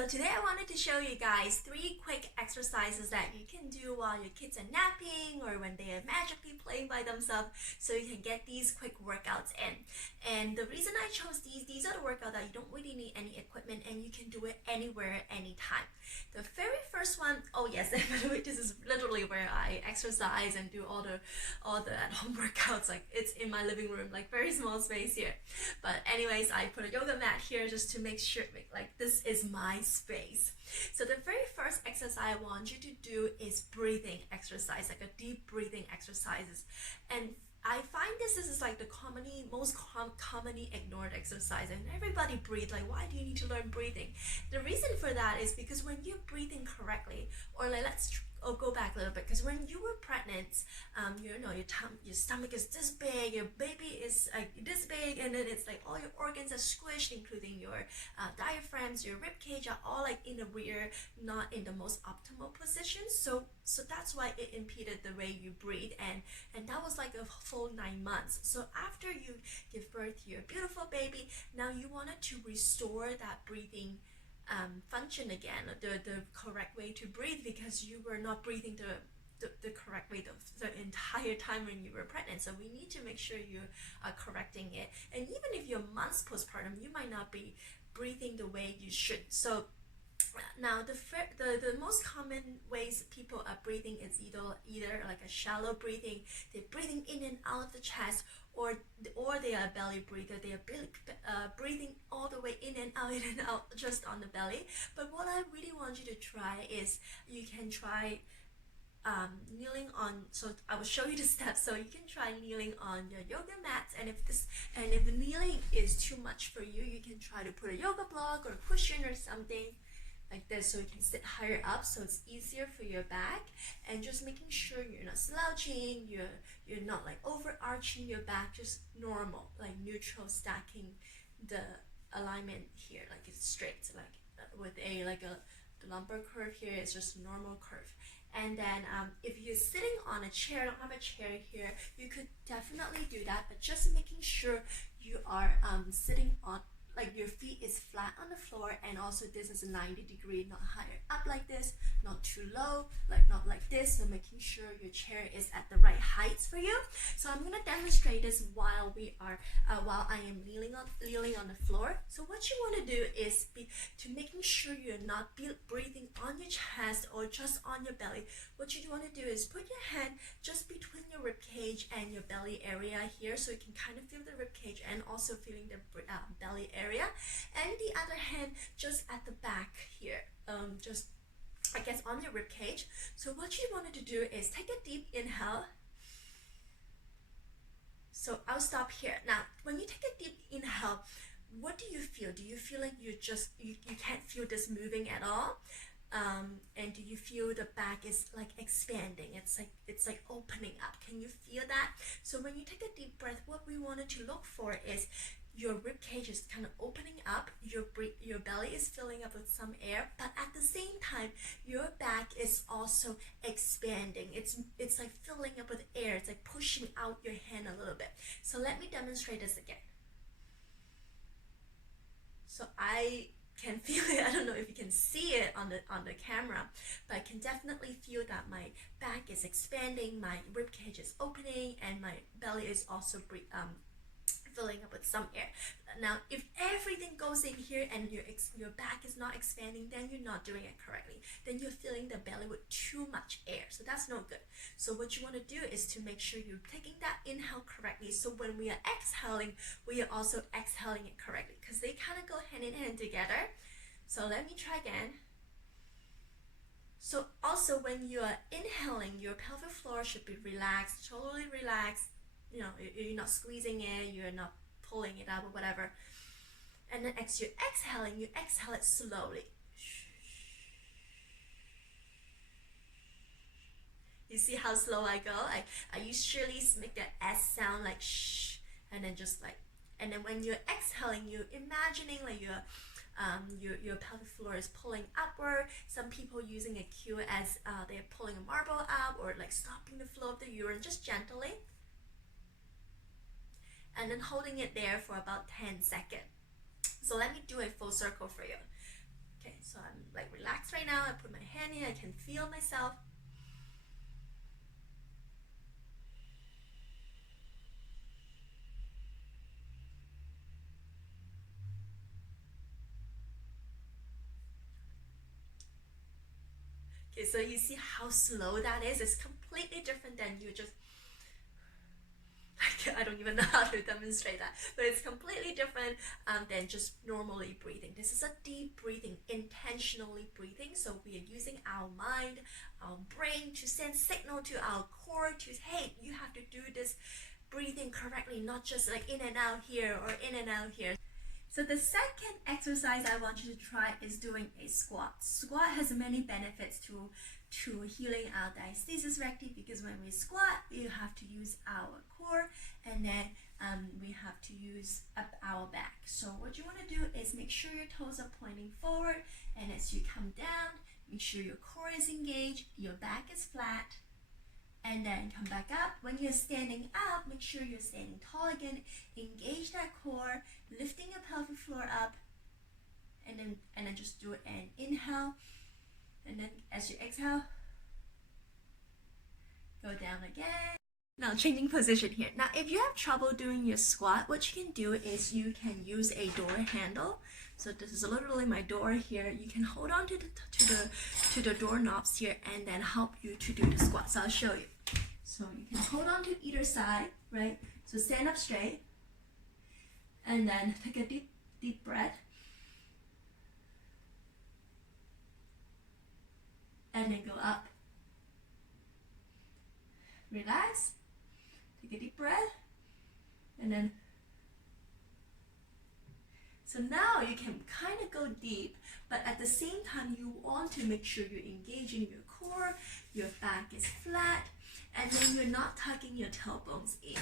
So today I wanted to show you guys 3 quick exercises that you can do while your kids are napping or when they are magically playing by themselves, so you can get these quick workouts in. And the reason I chose these are the workouts that you don't really need any equipment and you can do it anywhere, anytime. The very first one, oh yes, and by the way, this is literally where I exercise and do all the at-home workouts. Like, it's in my living room, like very small space here. But anyways, I put a yoga mat here just to make sure like this is my space. So the very first exercise I want you to do is breathing exercise, like a deep breathing exercises. And I find this is like the most commonly ignored exercise, and everybody breathe. Like, why do you need to learn breathing? The reason for that is because when you're breathing correctly, or like I'll go back a little bit, because when you were pregnant, your stomach is this big, your baby is like this big, and then it's like all your organs are squished, including your diaphragms, your rib cage are all like in the rear, not in the most optimal position. So that's why it impeded the way you breathe, and that was like a full 9 months. So after you give birth to your beautiful baby, now you wanted to restore that breathing function again, the correct way to breathe, because you were not breathing the correct way the entire time when you were pregnant. So we need to make sure you are correcting it. And even if you're months postpartum, you might not be breathing the way you should. So now the most common ways people are breathing is either like a shallow breathing, they're breathing in and out of the chest, or they are a belly breather, they are breathing all the way in and out just on the belly. But what I really want you to try is, you can try kneeling on. So I will show you the steps. So you can try kneeling on your yoga mat, and if kneeling is too much for you, you can try to put a yoga block or a cushion or something like this, so you can sit higher up, so it's easier for your back. And just making sure you're not slouching, you're not like overarching your back, just normal, like neutral, stacking the alignment here, like it's straight, like with the lumbar curve here is just a normal curve. And then if you're sitting on a chair, I don't have a chair here, you could definitely do that, but just making sure you are sitting on, like your feet is flat on the floor, and also this is a 90 degree, not higher up like this, not too low, like not like this. So making sure your chair is at the right heights for you. So I'm gonna demonstrate this while I am kneeling on the floor. So what you want to do is to making sure you're not breathing on your chest or just on your belly. What you want to do is put your hand just between your rib cage and your belly area here, so you can kind of feel the rib cage and also feeling the belly area, and the other hand just at the back here, just I guess on your rib cage. So what you wanted to do is take a deep inhale. So I'll stop here. Now when you take a deep inhale, what do you feel? Do you feel like you can't feel this moving at all? And do you feel the back is like expanding? It's like opening up. Can you feel that? So when you take a deep breath, what we wanted to look for is your rib cage is kind of opening up, your belly is filling up with some air, but at the same time your back is also expanding. It's like filling up with air. It's like pushing out your hand a little bit. So let me demonstrate this again. So I can feel it. I don't know if you can see it on the camera, but I can definitely feel that my back is expanding, my rib cage is opening, and my belly is also filling up with some air. Now if everything goes in here and your back is not expanding, then you're not doing it correctly. Then you're filling the belly with too much air, so that's no good. So what you want to do is to make sure you're taking that inhale correctly, so when we are exhaling, we are also exhaling it correctly, because they kind of go hand in hand together. So let me try again. So also when you are inhaling, your pelvic floor should be relaxed, totally relaxed. You know, you're not squeezing it, you're not pulling it up or whatever. And then as you're exhaling, you exhale it slowly. You see how slow I go? I usually make that S sound, like shh, and then just like, and then when you're exhaling, you're imagining like your pelvic floor is pulling upward. Some people using a cue as they're pulling a marble up, or like stopping the flow of the urine, just gently. And then holding it there for about 10 seconds. So let me do a full circle for you. Okay, so I'm like relaxed right now. I put my hand in, I can feel myself. Okay, so you see how slow that is? It's completely different than you just I don't even know how to demonstrate that, but it's completely different than just normally breathing. This is a deep breathing, intentionally breathing. So we are using our mind, our brain to send signal to our core to, hey, you have to do this breathing correctly, not just like in and out here or in and out here. So the second exercise I want you to try is doing a squat. Squat has many benefits to healing our diastasis recti, because when we squat, we have to use our core, and then we have to use up our back. So what you want to do is make sure your toes are pointing forward, and as you come down, make sure your core is engaged, your back is flat, and then come back up. When you're standing up, make sure you're standing tall again. Engage that core, lifting your pelvic floor up, and then just do an inhale, and then as you exhale, go down again. Now changing position here. Now if you have trouble doing your squat, what you can do is you can use a door handle. So this is literally my door here. You can hold on to the door knobs here and then help you to do the squat. So I'll show you. So you can hold on to either side, right? So stand up straight and then take a deep breath. And then go up. Relax. Take a deep breath. And then. So now you can kind of go deep, but at the same time you want to make sure you're engaging your core, your back is flat, and then you're not tucking your tailbones in.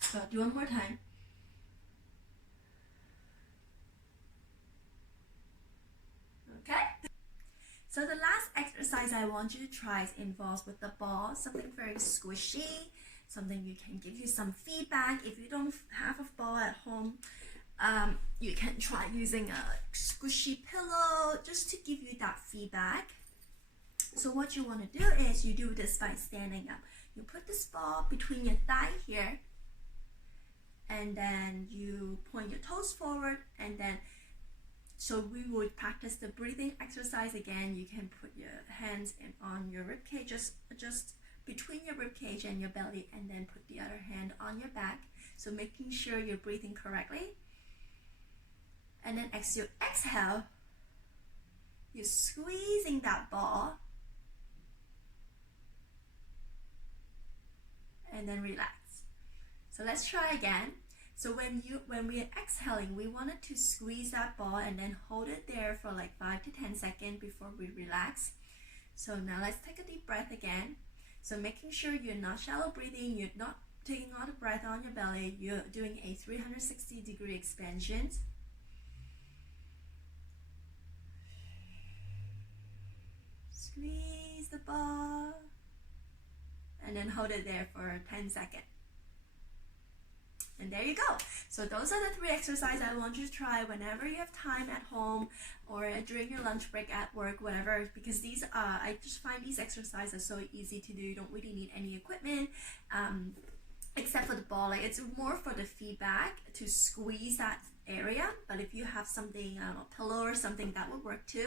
So do one more time. Okay? So the last exercise I want you to try involves with the ball, something very squishy, something you can give you some feedback. If you don't have a ball at home, you can try using a squishy pillow just to give you that feedback. So what you want to do is you do this by standing up. You put this ball between your thigh here, and then you point your toes forward, and then so we would practice the breathing exercise again. You can put your hands on your rib cage, just between your rib cage and your belly, and then put the other hand on your back. So making sure you're breathing correctly. And then as you exhale, you're squeezing that ball. And then relax. So let's try again. So when we are exhaling, we wanted to squeeze that ball and then hold it there for like 5 to 10 seconds before we relax. So now let's take a deep breath again. So making sure you're not shallow breathing, you're not taking all the breath on your belly, you're doing a 360-degree expansion. Squeeze the ball and then hold it there for 10 seconds. And there you go. So those are the 3 exercises I want you to try whenever you have time at home or during your lunch break at work, whatever, because these I just find these exercises are so easy to do. You don't really need any equipment except for the ball. Like, it's more for the feedback to squeeze that area, but if you have something, a pillow or something, that would work too.